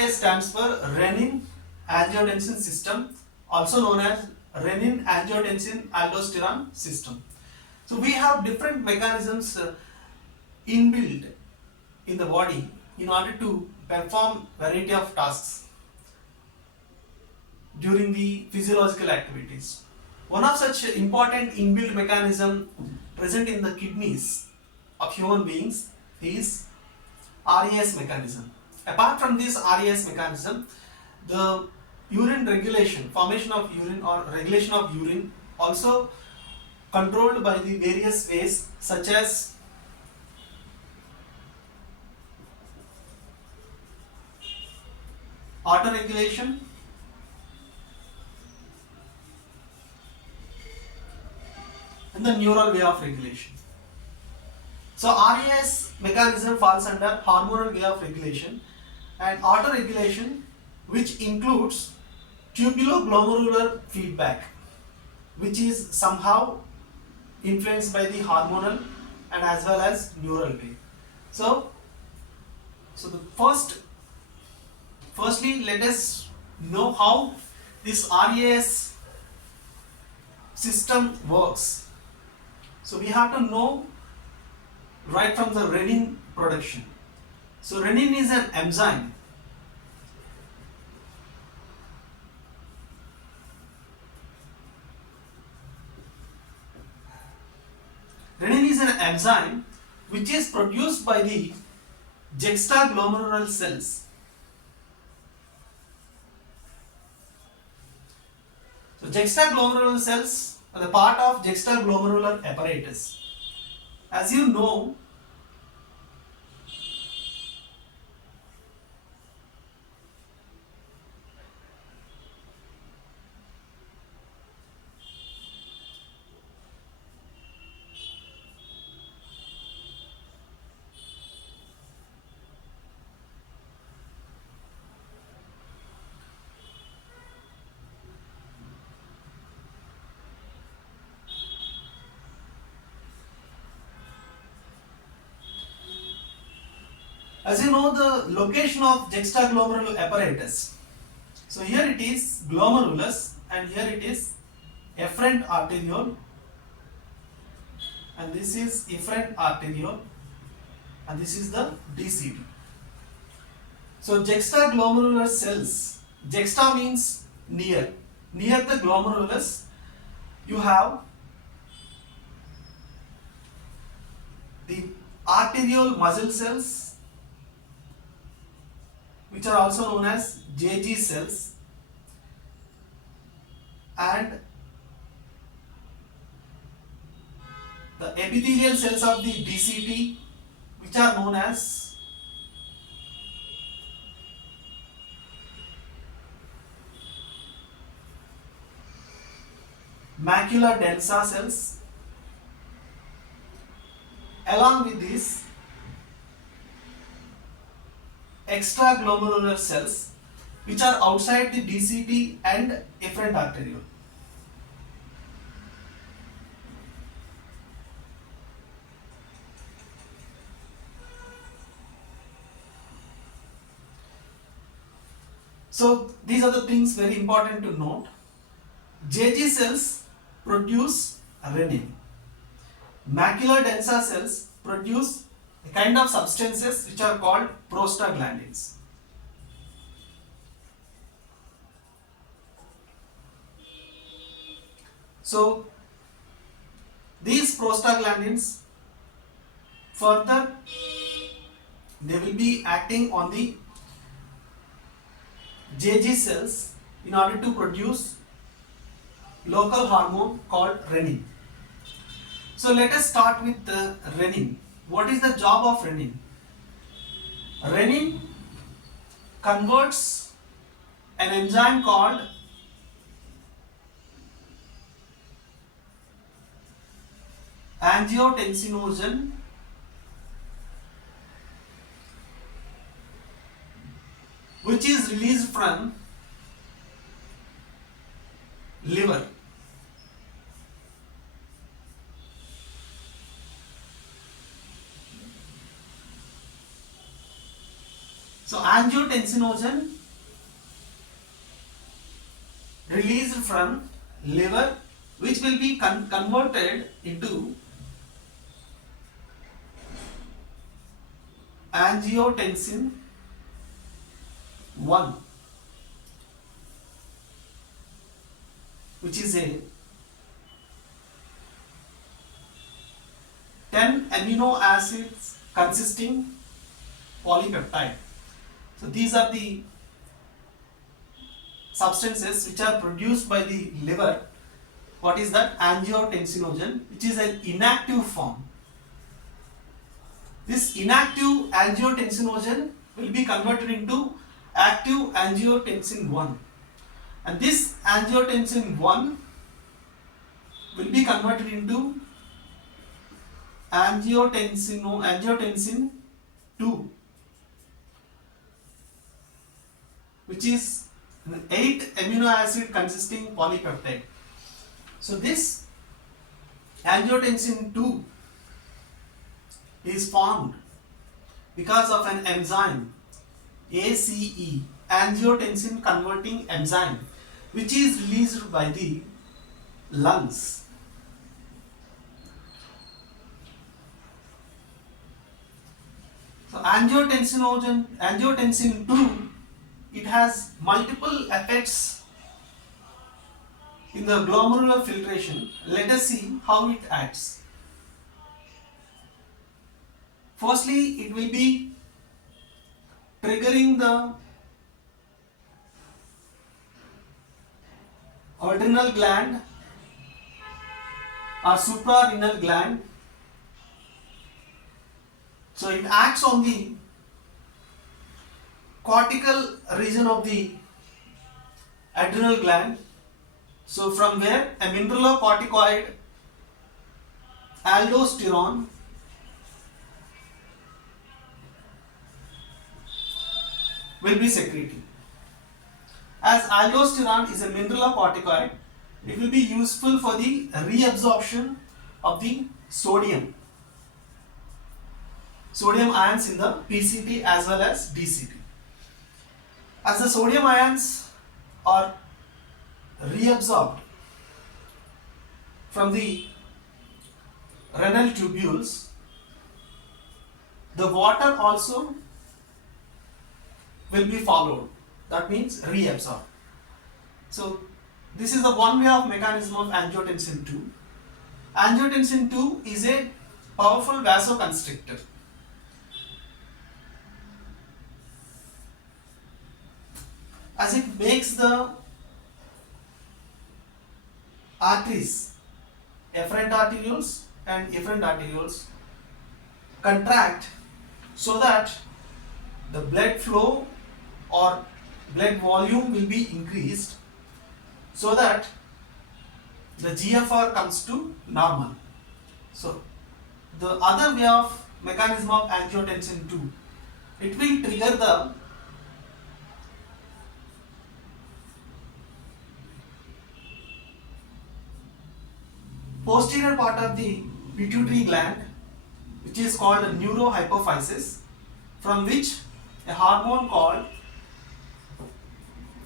RAS stands for renin angiotensin system, also known as renin angiotensin aldosterone system. So we have different mechanisms inbuilt in the body in order to perform variety of tasks during the physiological activities. One of such important inbuilt mechanism present in the kidneys of human beings is RAS mechanism. Apart from this RAS mechanism, the urine regulation, formation of urine or regulation of urine also controlled by the various ways such as autoregulation, and the neural way of regulation. So RAS mechanism falls under hormonal way of regulation and autoregulation, which includes tubuloglomerular feedback, which is somehow influenced by the hormonal and as well as neural way. So the firstly let us know how this RAS system works. So we have to know right from the renin production. So renin is an enzyme. Renin is an enzyme which is produced by the juxtaglomerular cells. So juxtaglomerular cells are the part of juxtaglomerular apparatus. As you know, the location of juxtaglomerular apparatus. So here it is glomerulus and here it is efferent arteriole and this is efferent arteriole and this is the DCT. So juxtaglomerular cells, juxta means near the glomerulus you have the arteriole muscle cells, which are also known as JG cells, and the epithelial cells of the DCT, which are known as macula densa cells. Along with this, extraglomerular cells which are outside the DCT and efferent arteriole. So these are the things very important to note. JG cells produce renin. Macula densa cells produce a kind of substances which are called prostaglandins. So these prostaglandins further they will be acting on the JG cells in order to produce local hormone called renin. So let us start with renin. What is the job of renin? Renin converts an enzyme called angiotensinogen which is released from liver. So Angiotensinogen released from liver, which will be converted into angiotensin 1, which is a 10 amino acids consisting polypeptide. So these are the substances which are produced by the liver. What is that? Angiotensinogen, which is an inactive form. This inactive angiotensinogen will be converted into active angiotensin 1, and this angiotensin 1 will be converted into angiotensin 2, which is an 8 amino acid consisting polypeptide. So this angiotensin 2 is formed because of an enzyme, ACE, angiotensin converting enzyme, which is released by the lungs. So angiotensin 2, it has multiple effects in the glomerular filtration. Let us see how it acts. Firstly, it will be triggering the adrenal gland or suprarenal gland. So it acts on the cortical region of the adrenal gland. So from where a mineralocorticoid aldosterone will be secreted. As aldosterone is a mineralocorticoid, it will be useful for the reabsorption of the sodium ions in the PCT as well as DCT. As the sodium ions are reabsorbed from the renal tubules, the water also will be followed. That means reabsorbed. So this is the one way of mechanism of angiotensin 2. Angiotensin 2 is a powerful vasoconstrictor. As it makes the arteries, efferent arterioles and efferent arterioles, contract so that the blood flow or blood volume will be increased, so that the GFR comes to normal. So the other way of mechanism of angiotensin 2, it will trigger the posterior part of the pituitary gland, which is called neurohypophysis, from which a hormone called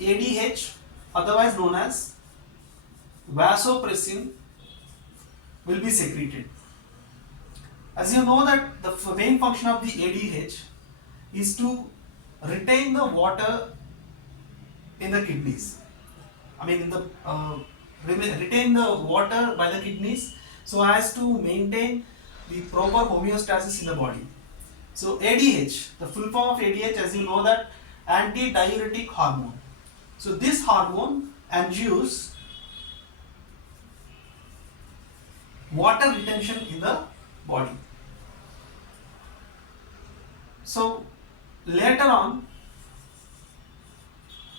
ADH, otherwise known as vasopressin, will be secreted. As you know that the main function of the ADH is to retain the water in the kidneys. Retain the water by the kidneys so as to maintain the proper homeostasis in the body. So ADH, the full form of ADH, as you know, that antidiuretic hormone. So this hormone ensures water retention in the body. So later on,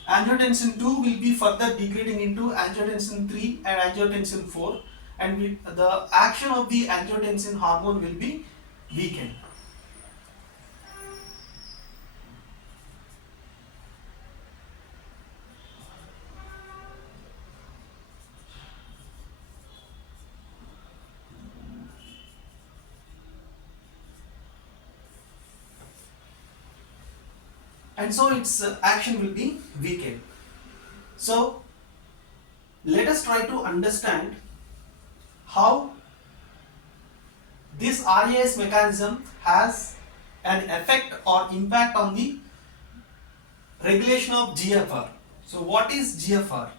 angiotensin 2 will be further degrading into angiotensin 3 and angiotensin 4, and the action of the angiotensin hormone will be weakened. and so its action will be weakened. So let us try to understand how this RAS mechanism has an effect or impact on the regulation of GFR. So what is GFR?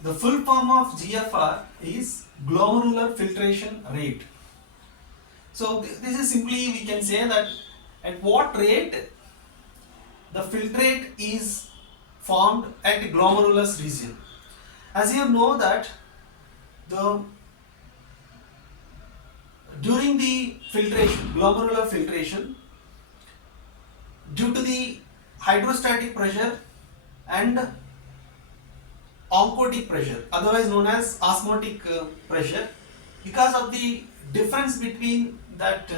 The full form of GFR is glomerular filtration rate. So this is simply, we can say that at what rate the filtrate is formed at glomerulus region. As you know that the during the filtration, glomerular filtration, due to the hydrostatic pressure and oncotic pressure, otherwise known as osmotic pressure, because of the difference between that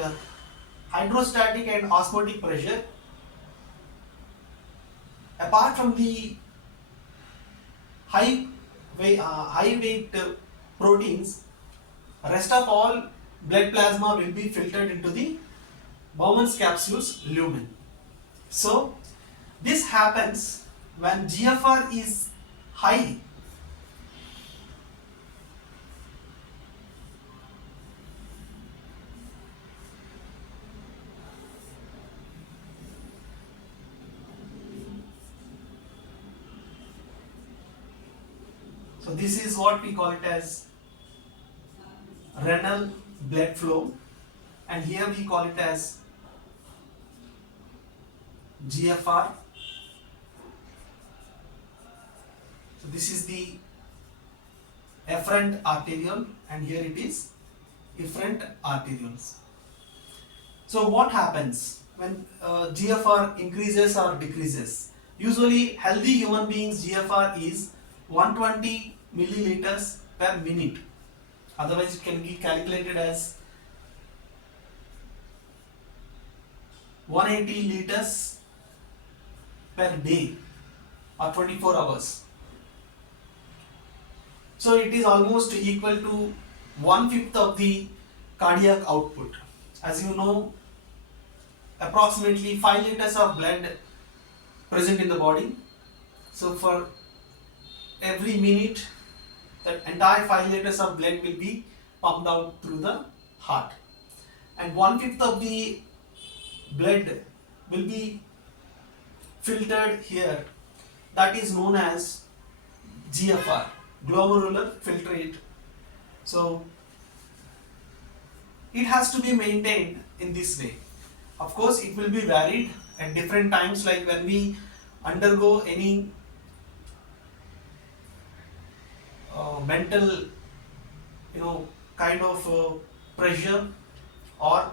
hydrostatic and osmotic pressure, apart from the high weight proteins, rest of all blood plasma will be filtered into the Bowman's capsules lumen. So this happens when GFR is high. So this is what we call it as renal blood flow, and here we call it as GFR. So this is the efferent arteriole, and here it is efferent arterioles. So what happens when GFR increases or decreases? Usually healthy human beings GFR is 120 milliliters per minute. Otherwise it can be calculated as 180 liters per day or 24 hours. So it is almost equal to 1/5 of the cardiac output. As you know, approximately 5 liters of blood present in the body. So for every minute, that entire 5 liters of blood will be pumped out through the heart, and 1/5 of the blood will be filtered here. That is known as GFR, glomerular filtrate. So it has to be maintained in this way. Of course it will be varied at different times, like when we undergo any mental kind of pressure, or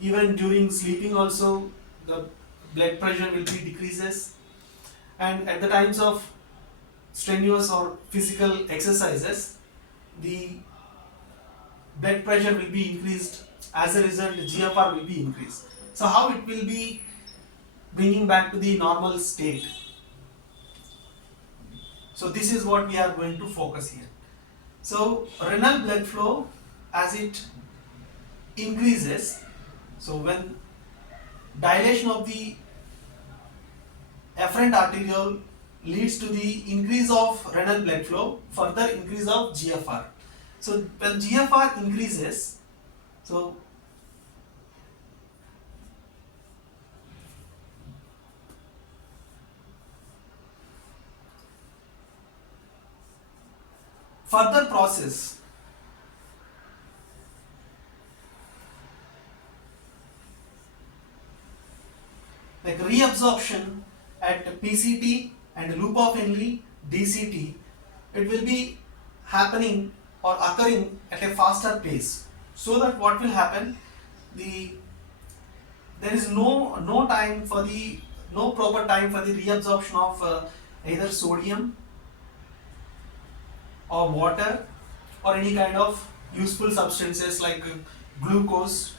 even during sleeping also the blood pressure will be decreases, and at the times of strenuous or physical exercises the blood pressure will be increased. As a result, GFR will be increased. So how it will be bringing back to the normal state? So this is what we are going to focus here. So renal blood flow, as it increases, so when dilation of the efferent arteriole leads to the increase of renal blood flow, further increase of GFR. So when GFR increases, so further process like reabsorption at PCT and loop of Henle DCT, it will be happening or occurring at a faster pace, so that what will happen, there is no time for the no proper time for the reabsorption of either sodium or water or any kind of useful substances like glucose,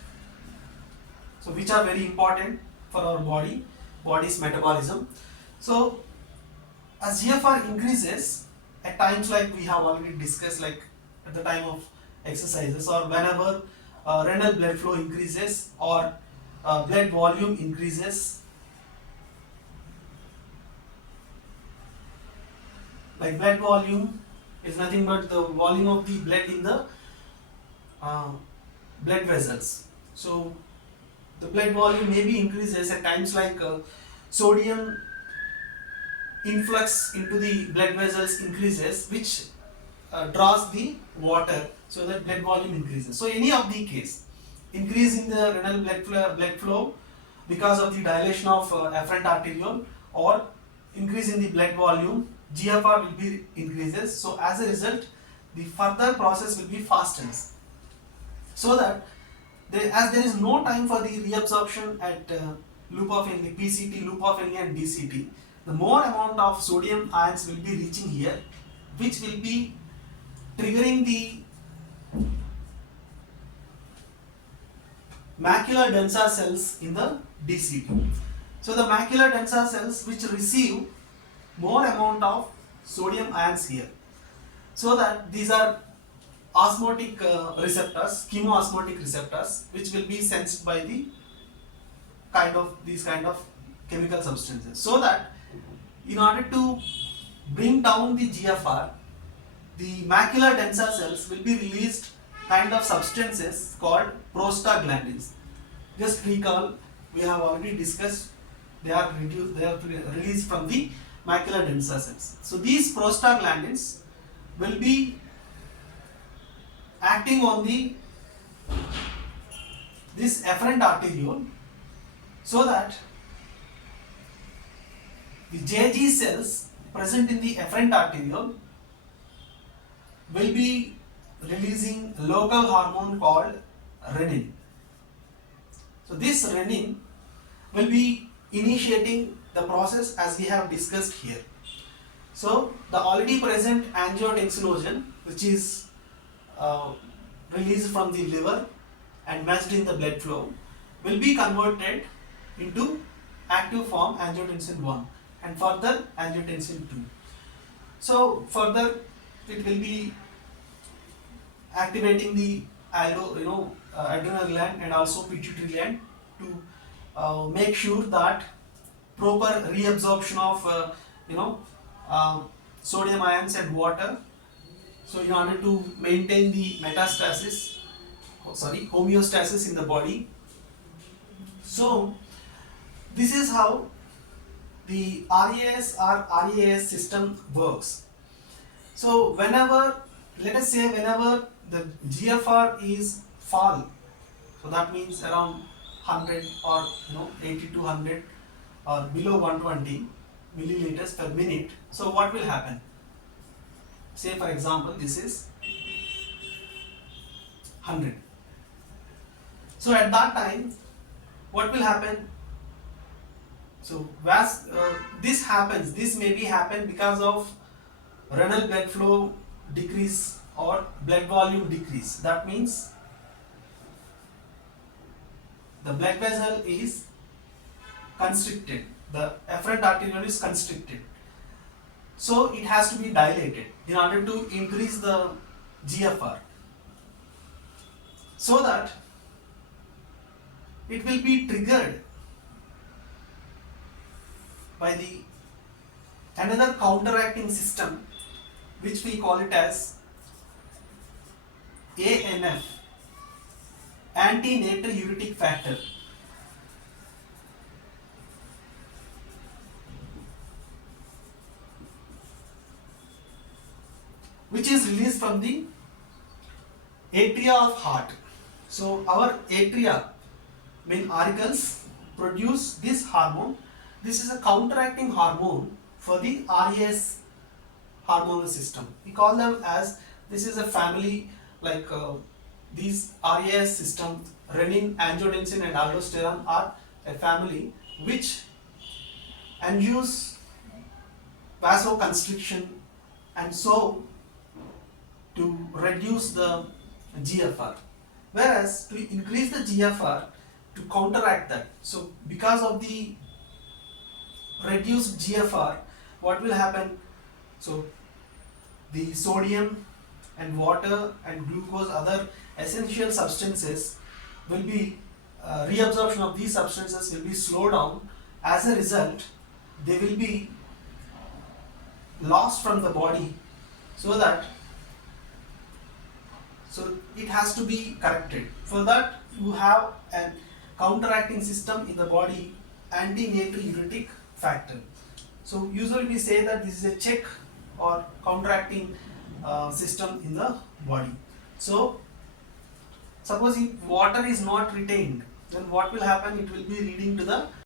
so which are very important for our body. body's metabolism. So as GFR increases at times like we have already discussed, like at the time of exercises or whenever renal blood flow increases or blood volume increases, like blood volume is nothing but the volume of the blood in the uh, blood vessels. So the blood volume maybe increases at times like sodium influx into the blood vessels increases, which draws the water, so that blood volume increases. So any of the case, increase in the renal blood flow because of the dilation of afferent arteriole or increase in the blood volume, GFR will be increases. So as a result, the further process will be fastens. So that as there is no time for the reabsorption at loop of Henle, PCT, loop of Henle and DCT, the more amount of sodium ions will be reaching here, which will be triggering the macular denser cells in the DCT. So the macular denser cells which receive more amount of sodium ions here. So that these are osmotic receptors, chemoosmotic receptors, which will be sensed by the these kind of chemical substances. So that in order to bring down the GFR, the macular denser cells will be released kind of substances called prostaglandins. Just recall, we have already discussed, they are released from the macular denser cells. So these prostaglandins will be acting on this afferent arteriole, so that the JG cells present in the afferent arteriole will be releasing local hormone called renin. So this renin will be initiating the process as we have discussed here. So the already present angiotensinogen, which is released from the liver and meshed in the blood flow, will be converted into active form angiotensin 1 and further angiotensin 2. So further it will be activating the adrenal gland and also pituitary gland to make sure that proper reabsorption of sodium ions and water. So in order to maintain the homeostasis in the body. So this is how the RAS or RAAS system works. So whenever, let us say whenever the GFR is fall, so that means around 100 or 80 to 100 or below 120 milliliters per minute. So what will happen? Say for example this is 100. So at that time what will happen? So as this may be happen because of renal blood flow decrease or blood volume decrease. That means the blood vessel is constricted, the afferent arteriole is constricted. So it has to be dilated in order to increase the GFR, so that it will be triggered by the another counteracting system, which we call it as ANF, anti-natriuretic factor. Which is released from the atria of heart. So our atria, mean auricles, produce this hormone. This is a counteracting hormone for the RAS hormonal system. We call them as, this is a family like these RAS system, renin, angiotensin and aldosterone are a family which induce vasoconstriction and so to reduce the GFR. Whereas to increase the GFR, to counteract that, so because of the reduced GFR, what will happen? So the sodium and water and glucose, other essential substances will be reabsorption of these substances will be slowed down. As a result, they will be lost from the body, so that it has to be corrected. For that, you have a counteracting system in the body, anti-natriuretic factor. So usually we say that this is a check or counteracting system in the body. So suppose if water is not retained, then what will happen? It will be leading to the